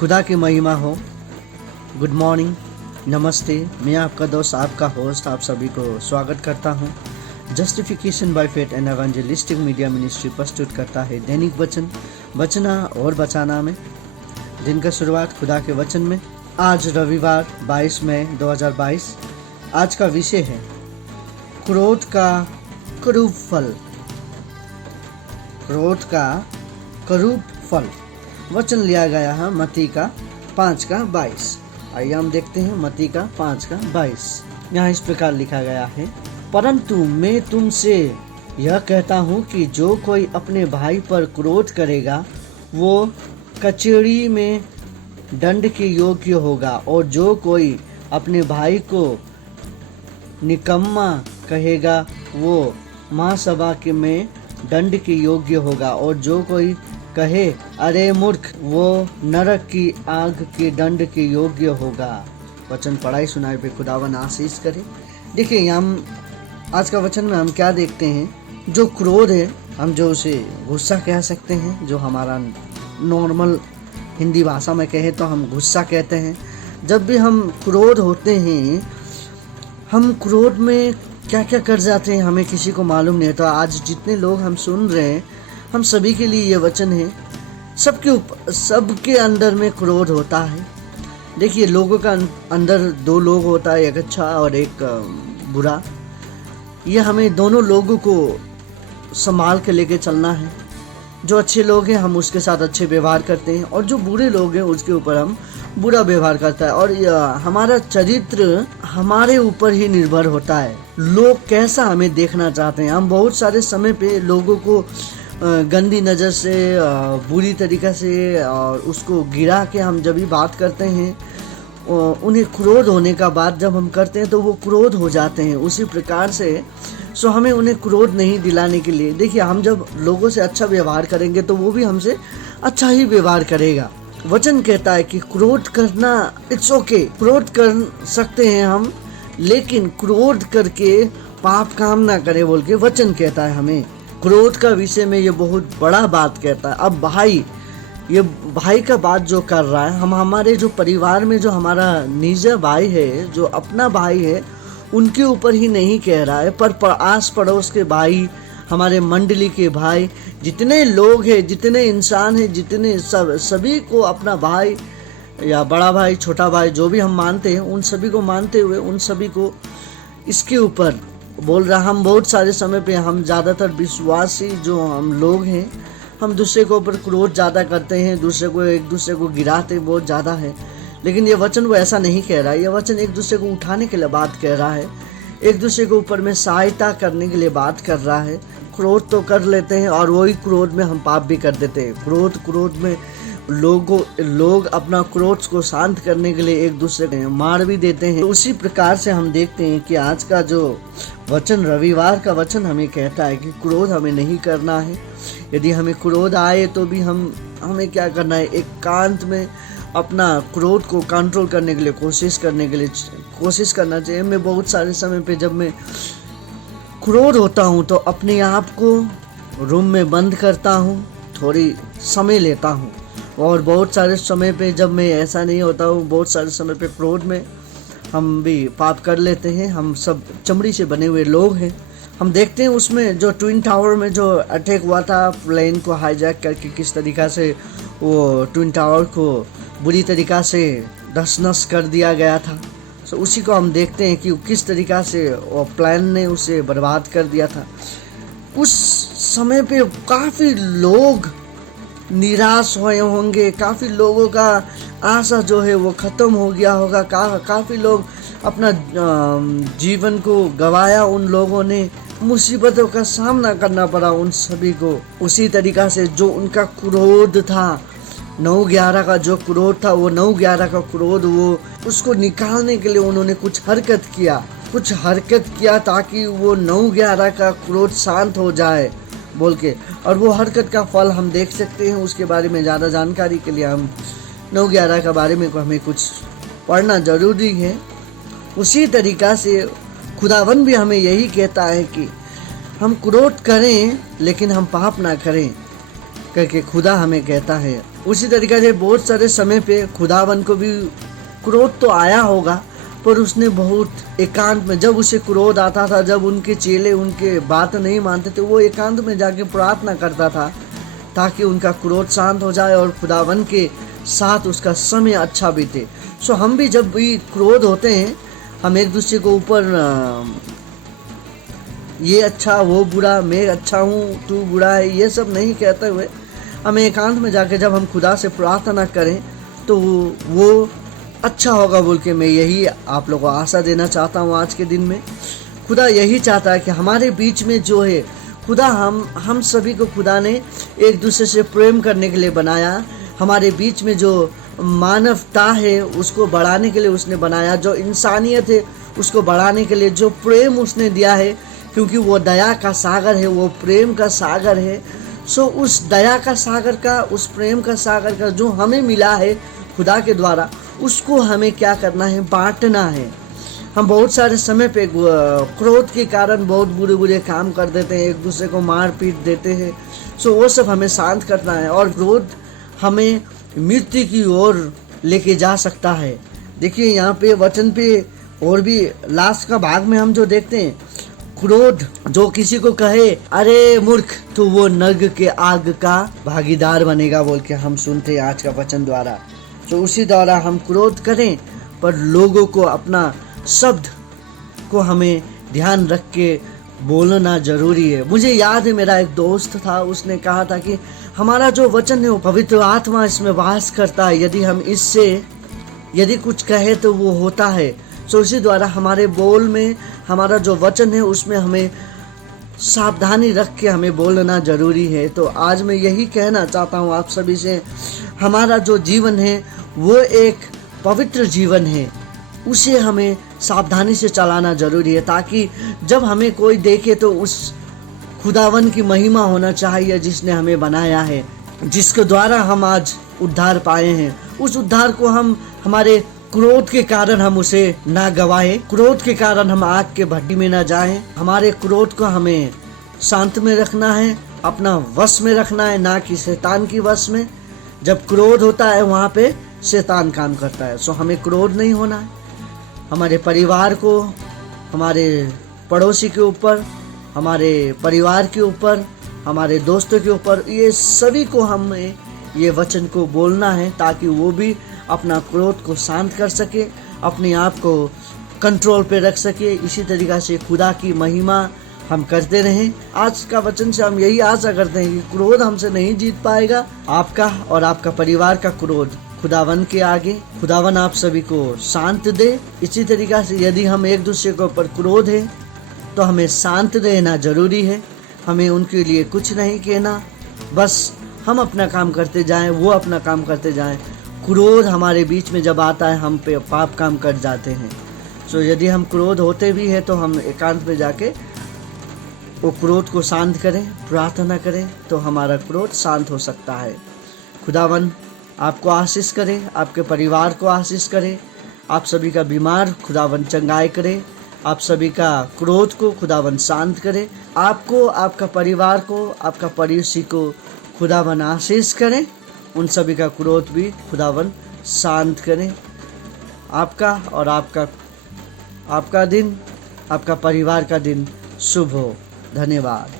खुदा की महिमा हो। गुड मॉर्निंग, नमस्ते। मैं आपका दोस्त, आपका होस्ट, आप सभी को स्वागत करता हूं। Justification by faith and evangelistic media ministry प्रस्तुत करता है दैनिक वचन, बचना और बचाना में। दिन का शुरुआत खुदा के वचन में। आज रविवार 22 मई 2022। आज का विषय है क्रोध का करूप फल। क्रोध का करूप फल। वचन लिया गया है मत्ती का 5:22। आइए हम देखते हैं मत्ती का 5:22। यहाँ इस प्रकार लिखा गया है, परंतु मैं तुमसे यह कहता हूँ कि जो कोई अपने भाई पर क्रोध करेगा वो कचहरी में दंड के योग्य होगा, और जो कोई अपने भाई को निकम्मा कहेगा वो महासभा के में दंड के योग्य होगा, और जो कोई कहे अरे मूर्ख वो नरक की आग के दंड के योग्य होगा। वचन पढ़ाई सुनाई पे खुदावन आशीष करे। देखिए हम आज का वचन में हम क्या देखते हैं, जो क्रोध है हम जो उसे गुस्सा कह सकते हैं, जो हमारा नॉर्मल हिंदी भाषा में कहे तो हम गुस्सा कहते हैं। जब भी हम क्रोध होते हैं, हम क्रोध में क्या क्या कर जाते हैं हमें किसी को मालूम नहीं। तो आज जितने लोग हम सुन रहे हैं, हम सभी के लिए ये वचन है। सबके अंदर में क्रोध होता है। देखिए लोगों का अंदर दो लोग होता है, एक अच्छा और एक बुरा। ये हमें दोनों लोगों को संभाल के लेके चलना है। जो अच्छे लोग हैं हम उसके साथ अच्छे व्यवहार करते हैं, और जो बुरे लोग हैं उसके ऊपर हम बुरा व्यवहार करता है। और हमारा चरित्र हमारे ऊपर ही निर्भर होता है, लोग कैसा हमें देखना चाहते हैं। हम बहुत सारे समय पे लोगों को गंदी नज़र से, बुरी तरीक़ा से और उसको गिरा के हम जब भी बात करते हैं, उन्हें क्रोध होने का बात जब हम करते हैं तो वो क्रोध हो जाते हैं। उसी प्रकार से हमें उन्हें क्रोध नहीं दिलाने के लिए, देखिए हम जब लोगों से अच्छा व्यवहार करेंगे तो वो भी हमसे अच्छा ही व्यवहार करेगा। वचन कहता है कि क्रोध करना इट्स ओके, क्रोध कर सकते हैं हम, लेकिन क्रोध करके पाप काम ना करे बोल के वचन कहता है हमें। क्रोध का विषय में ये बहुत बड़ा बात कहता है। अब ये भाई का बात जो कर रहा है, हम हमारे जो परिवार में जो हमारा निज भाई है, जो अपना भाई है, उनके ऊपर ही नहीं कह रहा है, पर आस पड़ोस के भाई, हमारे मंडली के भाई, जितने लोग हैं, जितने इंसान हैं, जितने सभी को अपना भाई या बड़ा भाई, छोटा भाई, जो भी हम मानते हैं, उन सभी को मानते हुए उन सभी को इसके ऊपर बोल रहा। हम बहुत सारे समय पे हम ज़्यादातर विश्वासी जो हम लोग हैं, हम दूसरे के ऊपर क्रोध ज़्यादा करते हैं, एक दूसरे को गिराते बहुत ज़्यादा है। लेकिन ये वचन वो ऐसा नहीं कह रहा है। ये वचन एक दूसरे को उठाने के लिए बात कह रहा है, एक दूसरे के ऊपर में सहायता करने के लिए बात कर रहा है। क्रोध तो कर लेते हैं और वही क्रोध में हम पाप भी कर देते हैं। क्रोध में लोग अपना क्रोध को शांत करने के लिए एक दूसरे को मार भी देते हैं। उसी प्रकार से हम देखते हैं कि आज का जो वचन, रविवार का वचन, हमें कहता है कि क्रोध हमें नहीं करना है। यदि हमें क्रोध आए तो भी हमें क्या करना है, एकांत में अपना क्रोध को कंट्रोल करने के लिए कोशिश करना चाहिए। मैं बहुत सारे समय पे जब मैं क्रोध होता हूँ तो अपने आप को रूम में बंद करता हूँ, थोड़ी समय लेता हूँ। और बहुत सारे समय पे जब मैं ऐसा नहीं होता हूँ, बहुत सारे समय पे क्रोध में हम भी पाप कर लेते हैं। हम सब चमड़ी से बने हुए लोग हैं। हम देखते हैं उसमें जो ट्विन टावर में जो अटैक हुआ था, प्लेन को हाईजैक करके किस तरीक़ा से वो ट्विन टावर को बुरी तरीक़ा से धस-नस कर दिया गया था। तो उसी को हम देखते हैं कि किस तरीक़ा से वो प्लेन ने उसे बर्बाद कर दिया था। उस समय पे काफ़ी लोग निराश हुए होंगे, काफ़ी लोगों का आशा जो है वो ख़त्म हो गया होगा। काफ़ी लोग अपना जीवन को गंवाया, उन लोगों ने मुसीबतों का सामना करना पड़ा उन सभी को। उसी तरीक़ा से जो उनका क्रोध था, 9/11 का जो क्रोध था, वो 9/11 का क्रोध, वो उसको निकालने के लिए उन्होंने कुछ हरकत किया ताकि वो 9/11 का क्रोध शांत हो जाए बोल के। और वो हरकत का फल हम देख सकते हैं। उसके बारे में ज़्यादा जानकारी के लिए हम 9/11 के बारे में हमें कुछ पढ़ना ज़रूरी है। उसी तरीक़ा से खुदावन भी हमें यही कहता है कि हम क्रोध करें लेकिन हम पाप ना करें करके खुदा हमें कहता है। उसी तरीके से बहुत सारे समय पे खुदावन को भी क्रोध तो आया होगा, पर उसने बहुत एकांत में, जब उसे क्रोध आता था, जब उनके चेले उनके बात नहीं मानते थे, वो एकांत में जाके प्रार्थना करता था ताकि उनका क्रोध शांत हो जाए और खुदावन के साथ उसका समय अच्छा बीते। सो हम भी जब भी क्रोध होते हैं, हम एक दूसरे को ऊपर ये अच्छा वो बुरा, मैं अच्छा हूँ तू बुरा है, ये सब नहीं कहते हुए हमें एकांत में जाके जब हम खुदा से प्रार्थना करें तो वो अच्छा होगा बोल के मैं यही आप लोगों को आशा देना चाहता हूँ। आज के दिन में खुदा यही चाहता है कि हमारे बीच में जो है, खुदा हम सभी को खुदा ने एक दूसरे से प्रेम करने के लिए बनाया। हमारे बीच में जो मानवता है उसको बढ़ाने के लिए उसने बनाया, जो इंसानियत है उसको बढ़ाने के लिए, जो प्रेम उसने दिया है, क्योंकि वो दया का सागर है, वो प्रेम का सागर है। सो उस दया का सागर का, उस प्रेम का सागर का जो हमें मिला है खुदा के द्वारा, उसको हमें क्या करना है, बांटना है। हम बहुत सारे समय पे क्रोध के कारण बहुत बुरे बुरे काम कर देते हैं, एक दूसरे को मार पीट देते हैं। सो वो सब हमें शांत करना है, और क्रोध हमें मृत्यु की ओर लेके जा सकता है। देखिए यहाँ पे वचन पे और भी लास्ट का भाग में हम जो देखते हैं, क्रोध जो किसी को कहे अरे मूर्ख, तो वो नर्क के आग का भागीदार बनेगा बोल के हम सुनते हैं आज का वचन द्वारा। तो उसी द्वारा हम क्रोध करें, पर लोगों को अपना शब्द को हमें ध्यान रख के बोलना जरूरी है। मुझे याद है मेरा एक दोस्त था, उसने कहा था कि हमारा जो वचन है वो पवित्र आत्मा इसमें वास करता है, यदि हम इससे यदि कुछ कहे तो वो होता है। सो इसी द्वारा हमारे बोल में, हमारा जो वचन है उसमें हमें सावधानी रख के हमें बोलना जरूरी है। तो आज मैं यही कहना चाहता हूँ आप सभी से, हमारा जो जीवन है वो एक पवित्र जीवन है, उसे हमें सावधानी से चलाना जरूरी है, ताकि जब हमें कोई देखे तो उस खुदावन की महिमा होना चाहिए जिसने हमें बनाया है, जिसके द्वारा हम आज उद्धार पाए हैं। उस उद्धार को हम हमारे क्रोध के कारण हम उसे ना गवाएं, क्रोध के कारण हम आग के भट्टी में ना जाएं। हमारे क्रोध को हमें शांत में रखना है, अपना वश में रखना है, ना कि शैतान की वश में। जब क्रोध होता है वहाँ पे शैतान काम करता है। सो हमें क्रोध नहीं होना है। हमारे परिवार को, हमारे पड़ोसी के ऊपर, हमारे परिवार के ऊपर, हमारे दोस्तों के ऊपर, ये सभी को हमें ये वचन को बोलना है, ताकि वो भी अपना क्रोध को शांत कर सके, अपने आप को कंट्रोल पे रख सके। इसी तरीक़ा से खुदा की महिमा हम करते रहें। आज का वचन से हम यही आशा करते हैं कि क्रोध हमसे नहीं जीत पाएगा। आपका और आपका परिवार का क्रोध खुदावन के आगे, खुदावन आप सभी को शांत दे। इसी तरीक़ा से यदि हम एक दूसरे के ऊपर क्रोध है तो हमें शांत रहना जरूरी है। हमें उनके लिए कुछ नहीं कहना, बस हम अपना काम करते जाएं, वो अपना काम करते जाएं। क्रोध हमारे बीच में जब आता है हम पे पाप काम कर जाते हैं। सो यदि हम क्रोध होते भी हैं तो हम एकांत में जाके वो क्रोध को शांत करें, प्रार्थना करें, तो हमारा क्रोध शांत हो सकता है। खुदावन आपको आशीष करे, आपके परिवार को आशीष करे, आप सभी का बीमार खुदावन चंगाई करे, आप सभी का क्रोध को खुदावन शांत करे, आपको, आपका परिवार को, आपका पड़ोसी को खुदावन आशीष करें, उन सभी का क्रोध भी खुदावन शांत करें। आपका और आपका दिन, आपका परिवार का दिन शुभ हो। धन्यवाद।